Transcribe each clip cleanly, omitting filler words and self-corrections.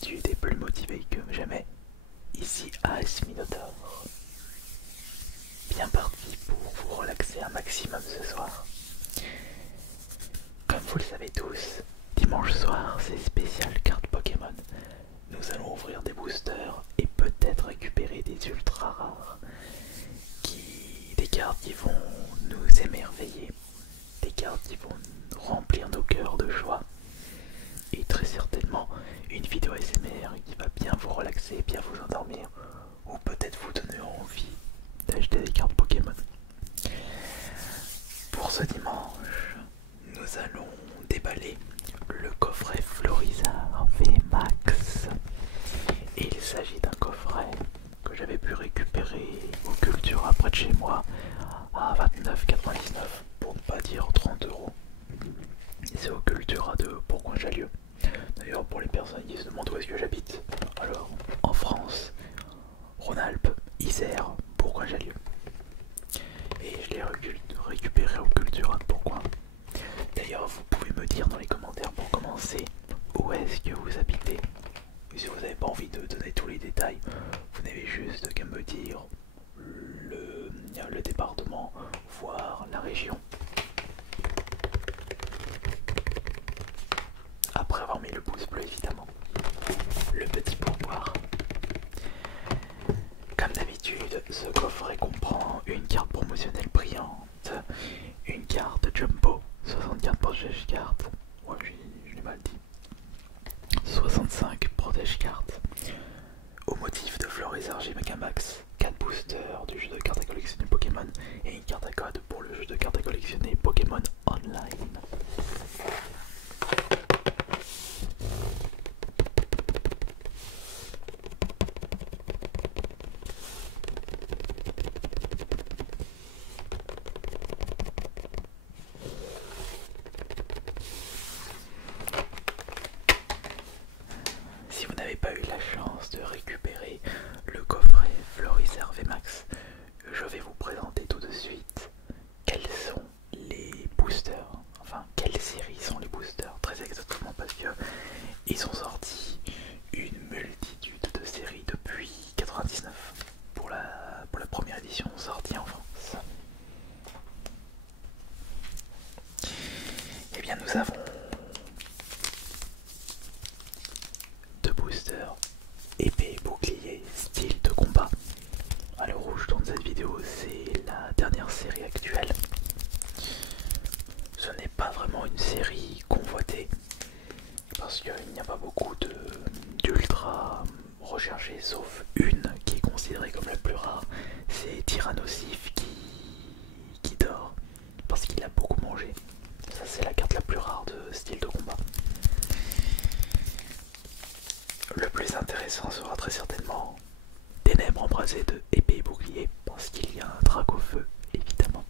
d'habitude et plus motivé que jamais. Ici AS Minotaur. Bien parti pour vous relaxer un maximum ce soir. Comme vous le savez tous, dimanche soir c'est spécial carte Pokémon. Nous allons ouvrir des boosters et peut-être récupérer des ultra rares. Des cartes qui vont nous émerveiller. Des cartes qui vont remplir nos cœurs de joie. Et très certainement une vidéo ASMR qui va bien vous relaxer, bien vous endormir, ou peut-être vous donner envie d'acheter des cartes Pokémon. Pour ce dimanche, nous allons déballer le coffret Florizarre VMAX. Et il s'agit d'un coffret que j'avais pu récupérer au Cultura près de chez moi à 29,99 pour ne pas dire 30 euros. C'est au Cultura de Bourgoin-Jallieu. D'ailleurs, pour les personnes qui se demandent où est-ce que j'habite, alors en France, Rhône-Alpes, Isère, Bourgoin-Jallieu. Et je l'ai récupéré au Cultura de Bourgoin. D'ailleurs, vous pouvez me dire dans les commentaires pour commencer où est-ce que vous habitez. Et si vous n'avez pas envie de donner tous les détails, vous n'avez juste qu'à me dire le département, voire la région. Après avoir mis le pouce bleu évidemment, le petit pourboire. Comme d'habitude, ce coffret comprend une carte promotionnelle brillante, une carte jumbo, 64 protège cartes, ouais je l'ai mal dit, 65 protège cartes, au motif de Florizarre G Megamax, 4 boosters du jeu de cartes à collectionner Pokémon et une carte à code pour le jeu de cartes à collectionner Pokémon Online. Si vous n'avez pas eu la chance de récupérer le coffret Florizarre VMAX, je vais vous présenter tout de suite quels sont les boosters, enfin quelles séries sont les boosters, très exactement parce que ils ont sorti une multitude de séries depuis 99 pour la première édition sortie en France. Eh bien nous avons deux boosters épée et bouclier style de combat. Ah, le rouge dans cette vidéo c'est la dernière série actuelle. Ce n'est pas vraiment une série convoitée parce qu'il n'y a pas beaucoup d'ultra recherchés sauf une qui est considérée comme la plus rare, c'est Tyrannosif qui dort parce qu'il a beaucoup mangé. Ça c'est la carte la plus rare de style de combat. Le plus intéressant sera très certainement Ténèbres embrasées de épée et bouclier parce qu'il y a un Dracofeu évidemment.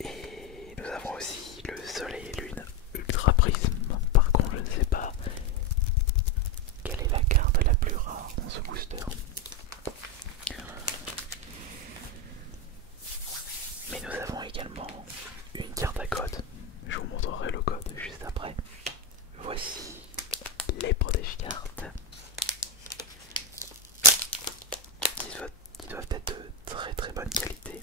Et nous avons aussi le Soleil et Lune Ultra Prisme. Par contre je ne sais pas quelle est la carte la plus rare dans ce booster. Mais nous avons également une carte à code. Je vous montrerai le code juste après. Voici les protège cartes qui doivent être de très très bonne qualité.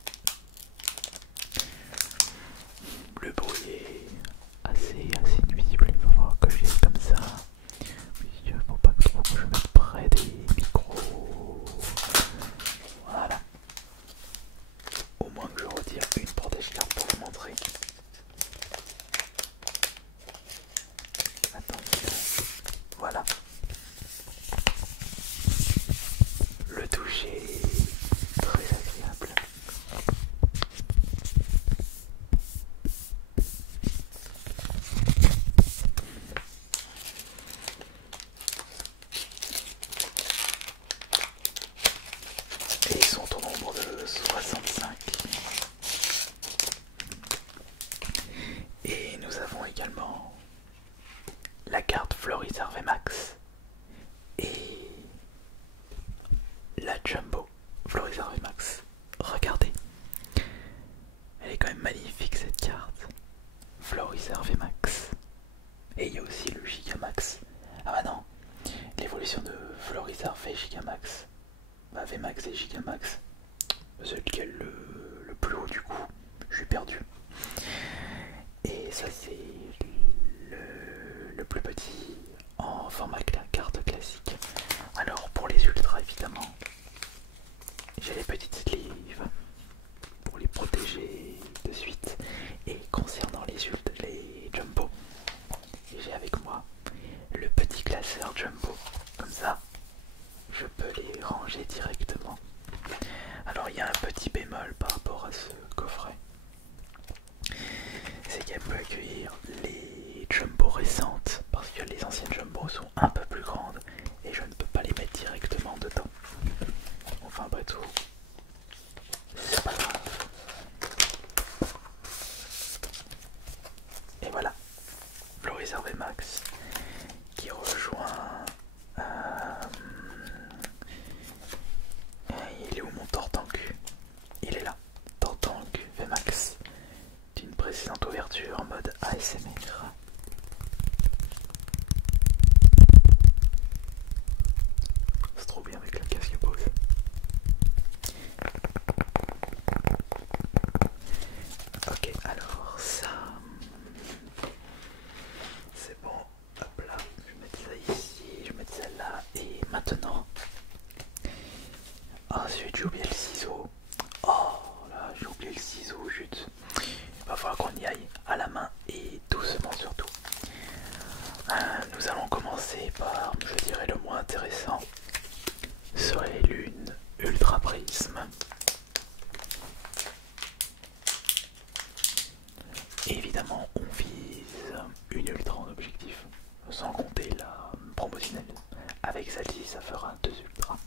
Florizard fait Gigamax. Bah, VMAX et Gigamax. C'est lequel le plus haut du coup? Je suis perdu. Et ça c'est le plus petit en format carte classique. Alors pour les ultras évidemment, j'ai les petites sleeves pour les protéger de suite. Et concernant les jumbo, j'ai avec moi le petit classeur jumbo. Comme ça, je peux les ranger directement. Alors il y a un petit bémol par rapport à ce coffret. C'est qu'elle peut accueillir les jumbo récentes parce que les anciennes jumbo sont un peu plus grandes et je ne peux pas les mettre directement dedans. Enfin après tout, c'est pas grave. Et voilà, Florizard VMAX qui rejoint... il est où mon Tortank? Il est là, Tortank VMAX d'une précédente ouverture en mode ASMR. C'est trop bien avec le casque pose. Ok, alors ça, c'est bon. Hop là, je vais mettre ça ici, je vais mettre ça là. Et maintenant, ah zut, j'ai oublié le ciseau. Oh là, j'ai oublié le ciseau, zut. Il va falloir qu'on y aille à la main et doucement surtout. Nous allons commencer par, je dirais, le moins intéressant. Serait l'une ultra prisme. Évidemment, on vise une ultra en objectif, sans compter la promotionnelle. Avec celle-ci, ça fera 2 ultras.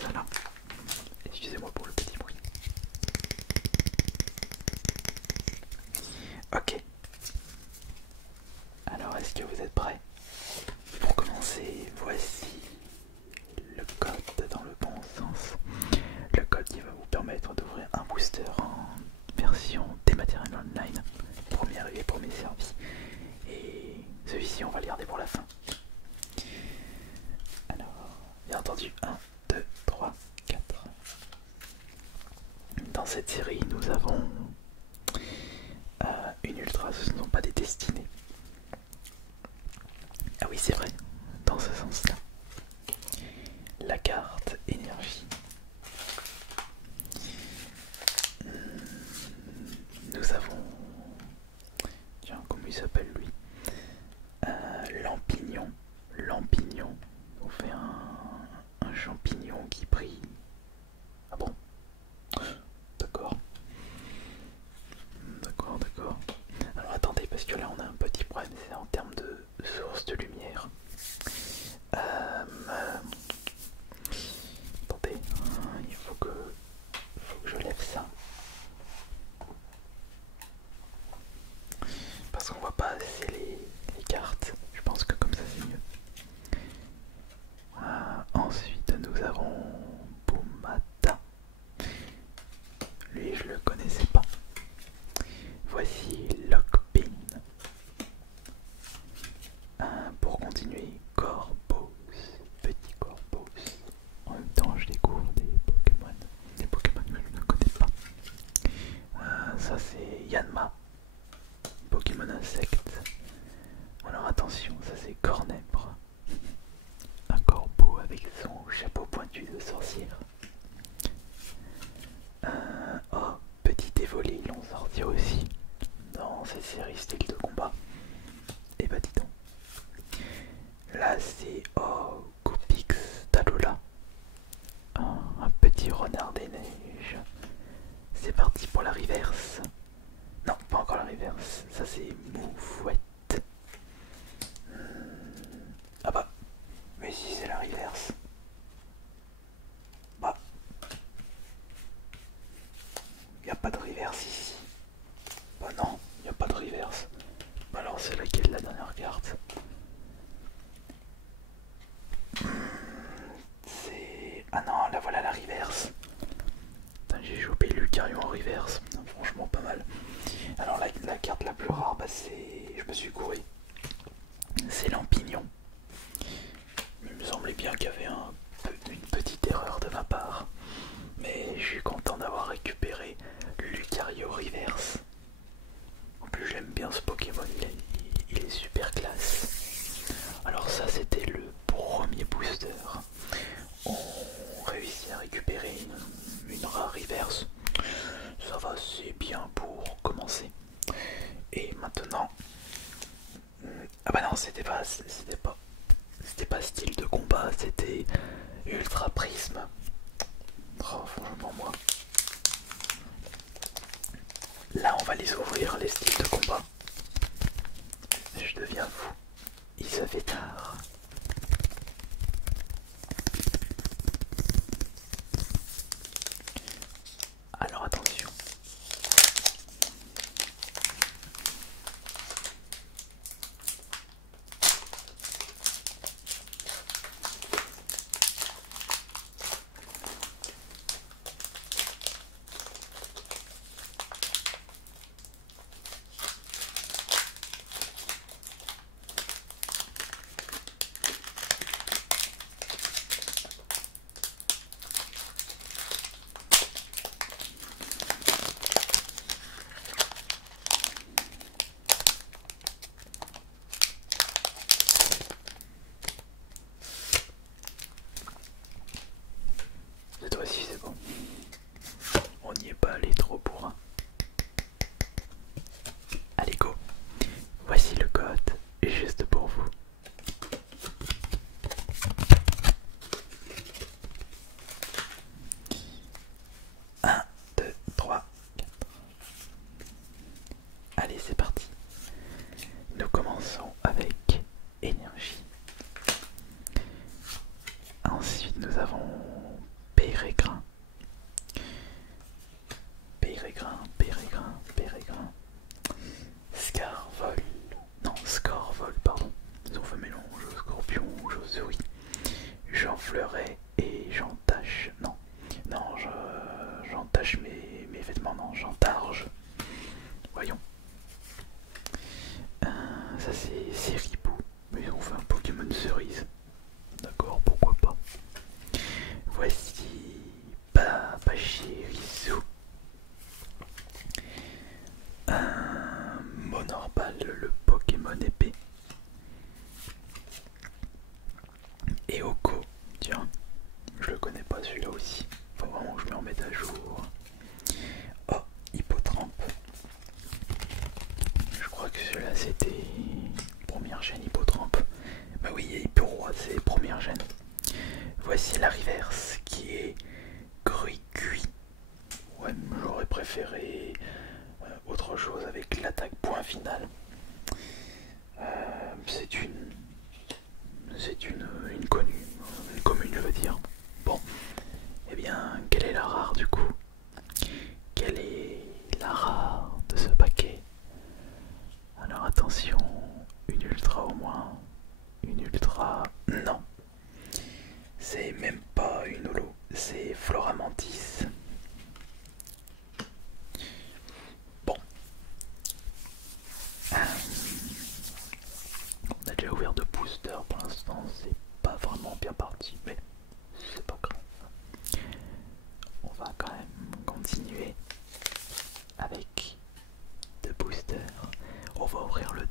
Voilà. Excusez-moi pour le petit bruit. Ok. Alors, est-ce que vous êtes prêts? Pour commencer, voici le code dans le bon sens. Le code qui va vous permettre d'ouvrir un booster en version dématérialisée online. Premier arrivé, premier servi. Et celui-ci, on va le garder pour la fin. Alors, bien entendu, 1, 2, 3, 4. Dans cette série, nous avons une ultra, ce ne sont pas des destinées. Ah oui, c'est vrai, dans ce sens-là. La carte énergie. Nous avons... Tiens, comment il s'appelle lui? Lampignon. Lampignon. On fait un champignon qui brille. Ah bon? D'accord. D'accord, d'accord. Alors attendez, parce que là on a un petit problème, c'est en termes de source de lumière. Attendez, il faut que je lève ça. Parce qu'on voit pas assez. Pokémon insecte. Alors attention, ça c'est Cornèbre. Un corbeau avec son chapeau pointu de sorcière. Oh, petit évolé, ils l'ont sorti aussi dans cette série style de combat. Et bah dis donc. Là c'est oh, Coupix Talola. Un petit renard des neiges. C'est parti pour la reverse. Non, pas encore la reverse. Ça c'est Moufouette. Ah bah, mais si c'est la reverse. Bah, y a pas de reverse ici. Bah non, y a pas de reverse. Bah alors c'est laquelle la dernière carte? C'est... Ah non, là voilà la reverse. J'ai chopé Lucario en reverse. Franchement pas mal. Alors la carte la plus rare, bah c'est... Je me suis couru. C'est Lampignon. Il me semblait bien qu'il y avait une petite erreur de ma part. Mais je suis content d'avoir récupéré Lucario reverse. En plus j'aime bien ce Pokémon, il est super classe. Alors ça c'était le premier booster. On réussit à récupérer une rare reverse. Ça va, c'est bien pour commencer. Et maintenant... Ah bah non, c'était pas style de combat, c'était Ultra Prisme. Oh, franchement moi. Là on va les ouvrir, les styles de combat. Je deviens fou. Il se fait tard. Alors attention. Cette fois-ci c'est bon. On n'y est pas allé trop pour un. Allez go. Voici le code juste pour vous. 1, 2, 3, 4. Allez c'est parti. Nous commençons avec énergie. Ensuite nous avons Pérégrin. Pérégrin. Scarvol. Non, Scorvol, pardon. Ils ont fait mélange. Scorpion, chauve-souris. J'enfleurais et j'entache. Non, j'entache mes vêtements. Non, j'entarge. Voyons. Ça c'est Ribou. Mais ils ont fait un Pokémon cerise. D'accord, pourquoi pas. Voici Papachirisu. Un Monorbal, le Pokémon épée. Et Oko, tiens, je le connais pas celui-là aussi. Faut vraiment que je me remette à jour. Oh, Hippotrampe. Je crois que celui-là c'était première chaîne Hippotrampe. Bah oui, Hipporoi c'est première chaîne. Voici la reverse qui est Gruicui. Ouais, j'aurais préféré autre chose avec l'attaque point final. C'est une connue, une commune je veux dire. Bon, et bien quelle est la rare du coup? Quelle est la rare de ce paquet? Alors attention, une ultra au moins. Une ultra... Non, c'est même pas une holo, c'est Floramantis. Bon.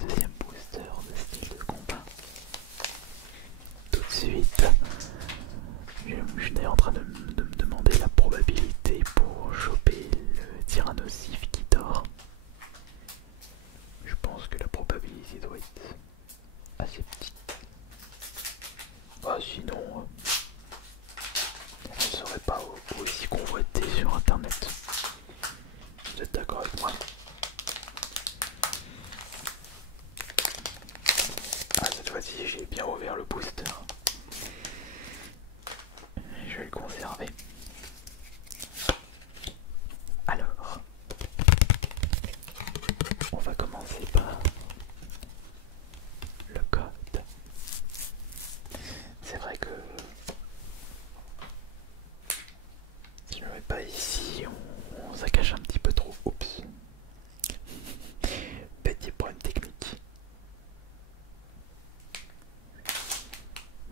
deuxième booster de style de combat. Tout de suite, je suis en train de me demander la probabilité pour choper le tyrannosif qui dort. Je pense que la probabilité doit être assez petite. Ah, sinon, elle ne serait pas aussi convoitée sur internet. Vous êtes d'accord avec moi? Ah, cette fois-ci, j'ai bien ouvert le booster. Je vais le conserver. Alors, on va commencer par le code. C'est vrai que si je ne le mets pas ici, ça cache un petit peu trop. Oups. Petit problème technique.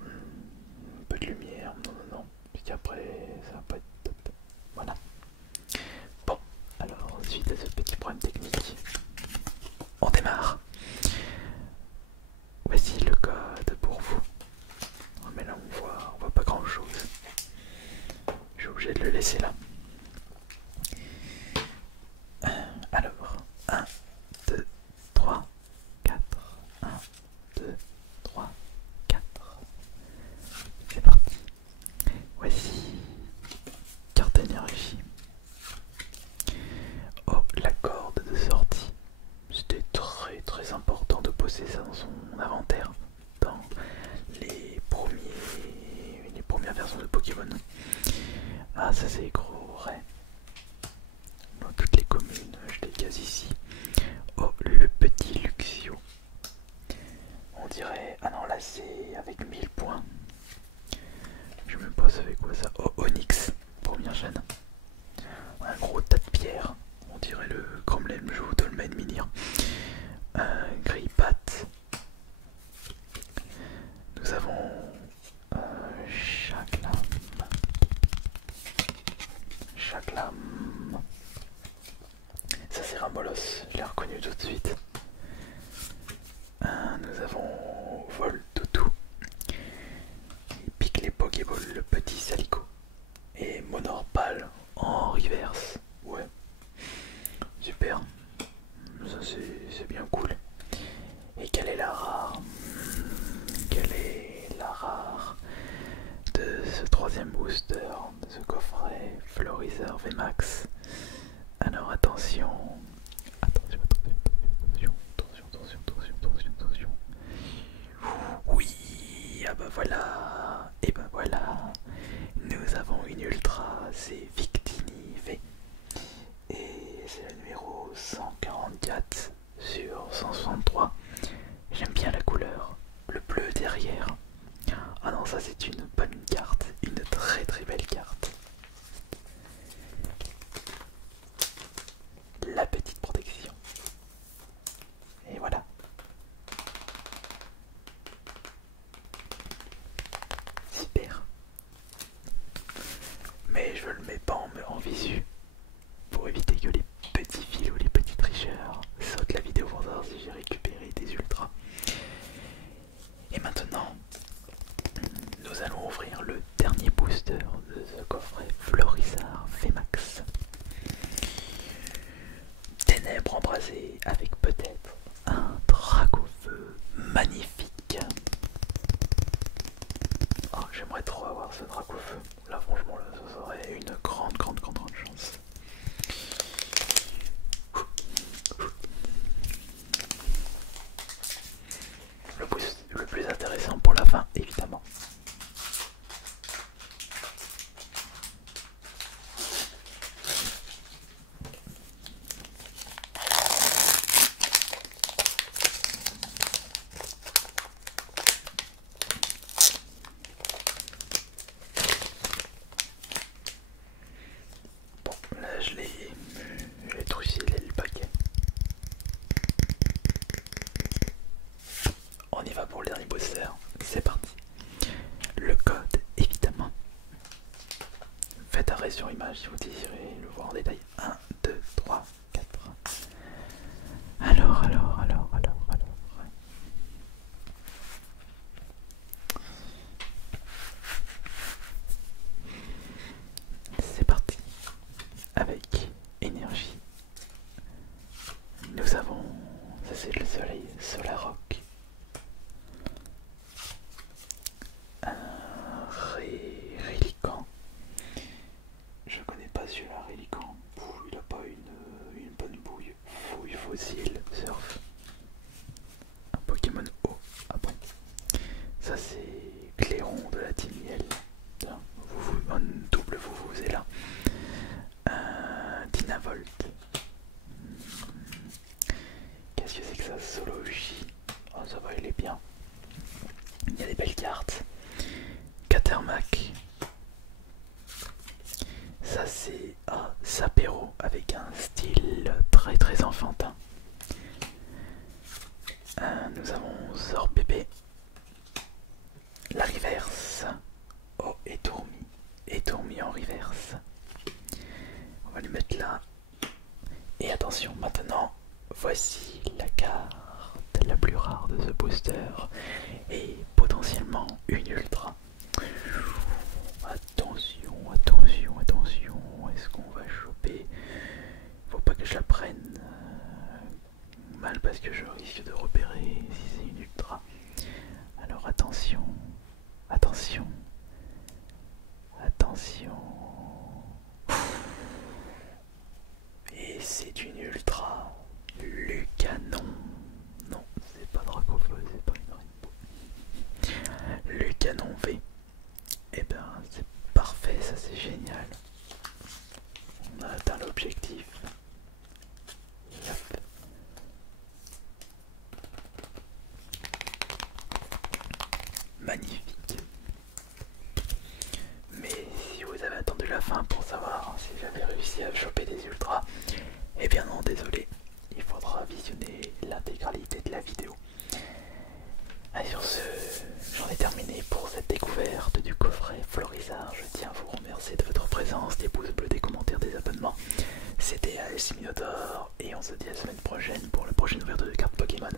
Un peu de lumière, non. Puis qu'après, ça va pas être top. Voilà. Bon, alors, suite à ce petit problème technique, on démarre. Voici le code pour vous. Mais là, on voit pas grand chose. Je suis obligé de le laisser là. Alors, 1, 2, 3, 4. 1, 2, 3, 4. C'est parti. Voici carte énergie. Oh, la corde de sortie. C'était très important de poser ça dans son inventaire. Dans les premières versions de Pokémon. Ah, ça c'est gros, ouais. Dans toutes les communes, je les case ici. Oh, le petit Luxio. On dirait... Ah non, là c'est avec 1000 points. Je me pose avec quoi ça? Oh, Onyx, première chaîne. Un gros tas de pierres. On dirait le Cromlem Joue Dolmen Minir. Greypat. Nous avons Chaklam. Ça c'est Ramolos, je l'ai reconnu tout de suite. Nous avons Voltoutou. Il pique les Pokéballs, le petit Salico. Et Monorpal en reverse. Ouais. Super. Ça c'est bien cool. Et quelle est la rare? Quelle est la rare de ce troisième booster, de ce coffret Florizard VMAX? Alors attention. Attention. Oui, ah bah voilà. Et bah voilà. Nous avons une ultra, c'est Victini V. Et c'est le numéro 144 sur 163. J'aime bien la couleur, le bleu derrière. Ah non, ça c'est une bonne carte, une très belle carte. La petite protection. Et voilà. Super. Mais je le mets pas en visu pour éviter que les petits fils ou les petits tricheurs sautent la vidéo pour savoir si j'ai récupéré des ultras. Et maintenant, nous allons ouvrir le dernier booster de ce coffret Florizard VMAX. Ténèbres embrasées avec peut-être un Dracofeu magnifique. Oh, j'aimerais trop avoir ce Dracofeu. Là franchement, là, ça serait une grande chance. Le plus intéressant pour la fin, évidemment. Bon, là je l'ai trucidé le paquet. On y va pour le dernier booster, c'est parti. Le code, évidemment. Faites arrêt sur image si vous désirez le voir en détail. 1, 2, 3, 4. Alors. Ça c'est le soleil Solarock. Un Reliquant. Je connais pas celui-là, Reliquant. Il a pas une bonne bouille. Fouille fossile, surf. Un Pokémon O. Ah bon. Ça c'est Clairon de la Team Miel. Un double vous est là. Un Dynavolt. Qu'est-ce que c'est que ça? Solo Uchi. Oh ça va, il est bien. Il y a des belles cartes. Catermac. Ça c'est Sapero avec un style très très enfantin. Nous avons Zorbébé. La reverse. Oh, et Tourmi. Et Tourmi en reverse. On va lui mettre là. Et attention, maintenant, voici la carte la plus rare de ce booster. Et potentiellement une ultra. Attention, attention, attention. Est-ce qu'on va choper? Faut pas que je la prenne mal parce que je risque de repérer si c'est une ultra. Alors attention, attention, attention. Et c'est une ultra. Lucanon. Non, c'est pas Dracofeu, c'est pas une Rainbow. Lucanon V. Et ben c'est parfait, ça c'est génial. On a atteint l'objectif. Magnifique. Mais si vous avez attendu la fin pour savoir si j'avais réussi à choper des ultras, eh bien non, désolé, il faudra visionner l'intégralité de la vidéo. Allez, sur ce, j'en ai terminé pour cette découverte du coffret Florizard. Je tiens à vous remercier de votre présence, des pouces bleus, des commentaires, des abonnements. C'était AS Minotaur et on se dit à la semaine prochaine pour la prochaine ouverture de cartes Pokémon.